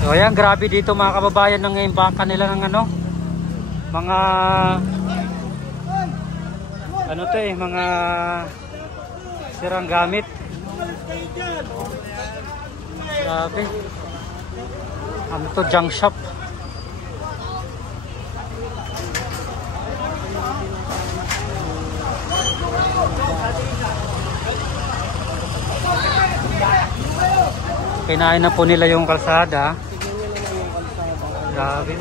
So ayan, grabe dito mga kababayan ng imbaka nila ng ano, mga ano to eh, mga sirang gamit. Grabe. Ano to, junk shop. Kinain na po nila yung kalsada. Grabe.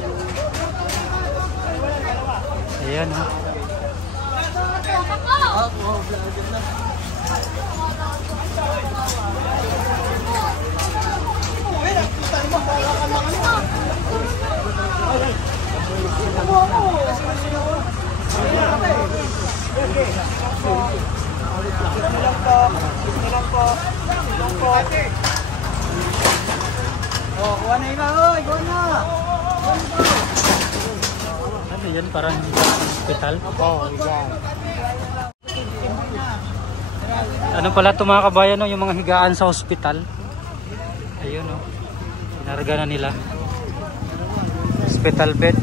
Ayan. Oh, kuha na iba, oy, kuha na. Ano yan, parang hospital? Oo, yan. Ano pala ito mga kabayan, no? Yung mga higaan sa hospital. Ayun, no? Sinarga na nila. Hospital bed.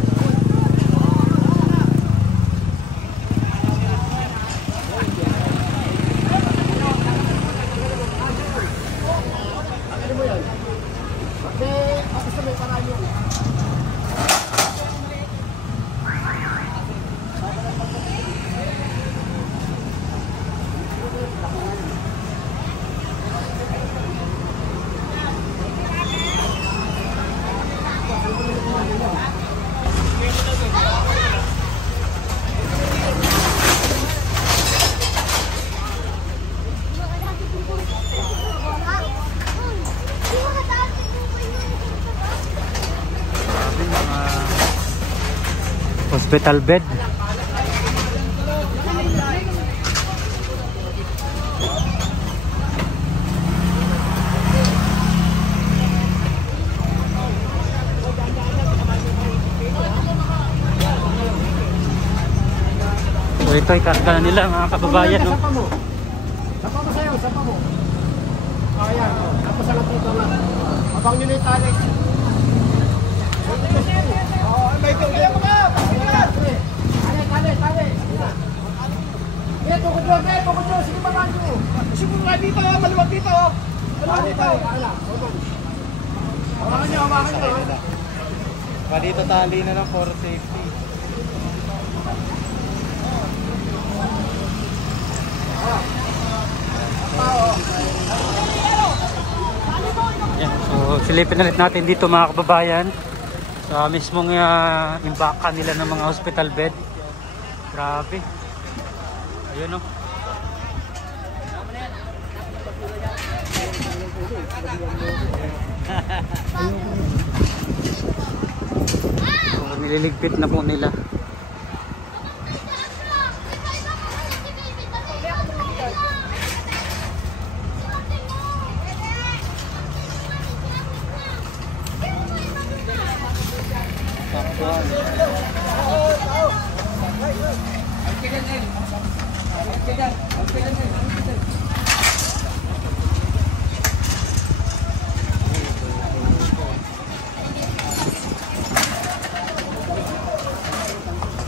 Hospital bed. So ito ay karga na nila mga kababayan, no? Sapa mo sa'yo, sapa mo. Ayan, tapos sa lahat dito lang. Abang nyo na yung tali. May kaya mo ka! Tali! Tukod nyo! Sige pa man nyo! Sige pa dito! Maluwag dito! Hawakan nyo! Pa dito tali na lang for safety. Yan. So silipin ulit natin dito mga kababayan sa mismong imbaka nila ng mga hospital bed. Grabe. Ayun, no? So, nililigpit na po nila.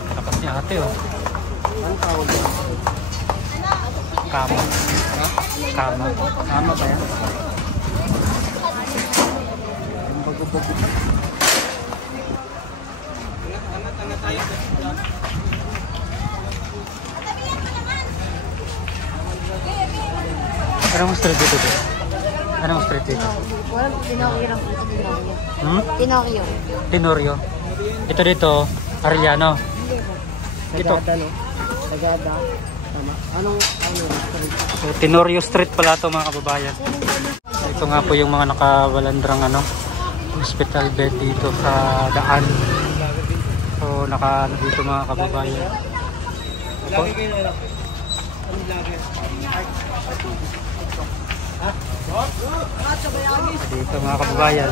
Takas niya ate, oh. Anong tawag yun? Kama. Kama. Tama ba yan? Yung bago-bago. Anong street dito? Anong street dito? Walang Tinorio. Tenorio. Tenorio. Ito dito, Arellano. Ito. Sagada. Tama. Anong So, Tenorio Street pala ito mga kababayan. Ito nga po yung mga nakawalandrang hospital bed dito sa daan. So, dito mga kababayan. Ito. Dito mga kababayan.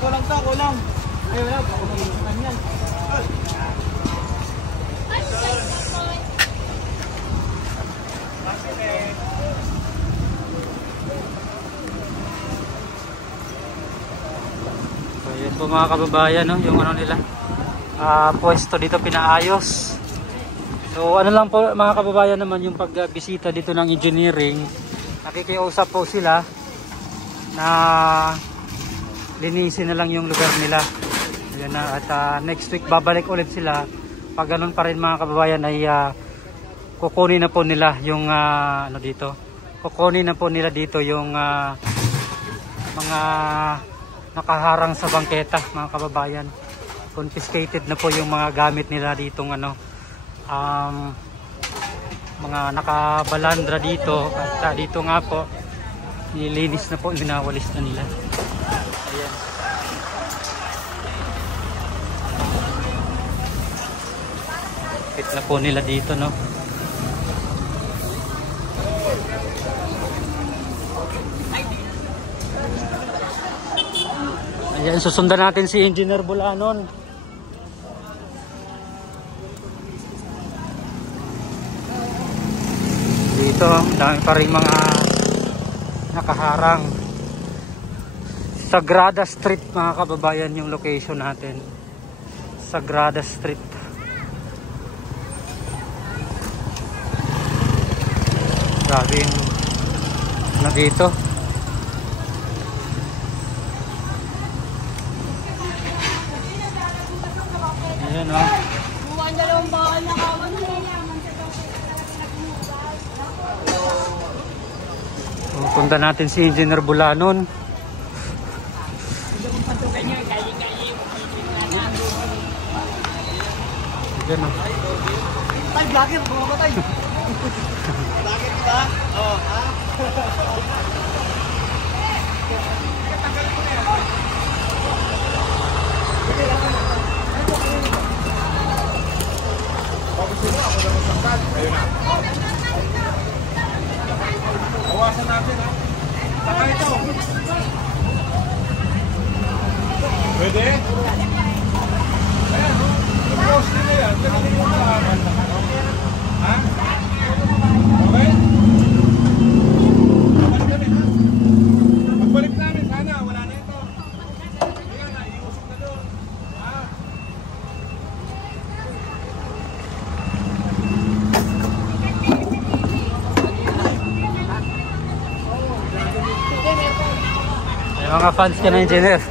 Kulang to, kulang. Ay, wala. Baka mag-iinan yan. So yun po mga kababayan, no? Yung ano nila, pwesto dito pinaayos. So ano lang po mga kababayan naman yung pagbisita dito ng engineering, nakikiusap po sila na linisin na lang yung lugar nila. Ayan na, at next week babalik ulit sila. Pag ganun pa rin mga kababayan ay kukunin na po nila yung ano dito. Kukunin na po nila dito yung mga nakaharang sa bangketa mga kababayan. Confiscated na po yung mga gamit nila ditong ano, mga nakabalandra dito. At dito nga po nilinis na po, winawalis na nila. Ayan. Fit na po nila dito, no? Ayan, susundan natin si Engineer Bulanon. Dito, dami pa rin mga nakaharang. Sagrada Street mga kababayan yung location natin. Sagrada Street. Grabe yung na dito. Ayan o. Punta natin si Engineer Bulanon. Ayan o. Tay, vlogger, bumamatay. Vlogger kita? Oo. Bawasan natin ha. Saka ito. Pwede? Ayan, close din na yan. Ganun mo na. Ha? Okay? Pagbalik namin sana. Wala na ito. Ayan na, iusok na doon. Ha? Mga fans ka na engineer.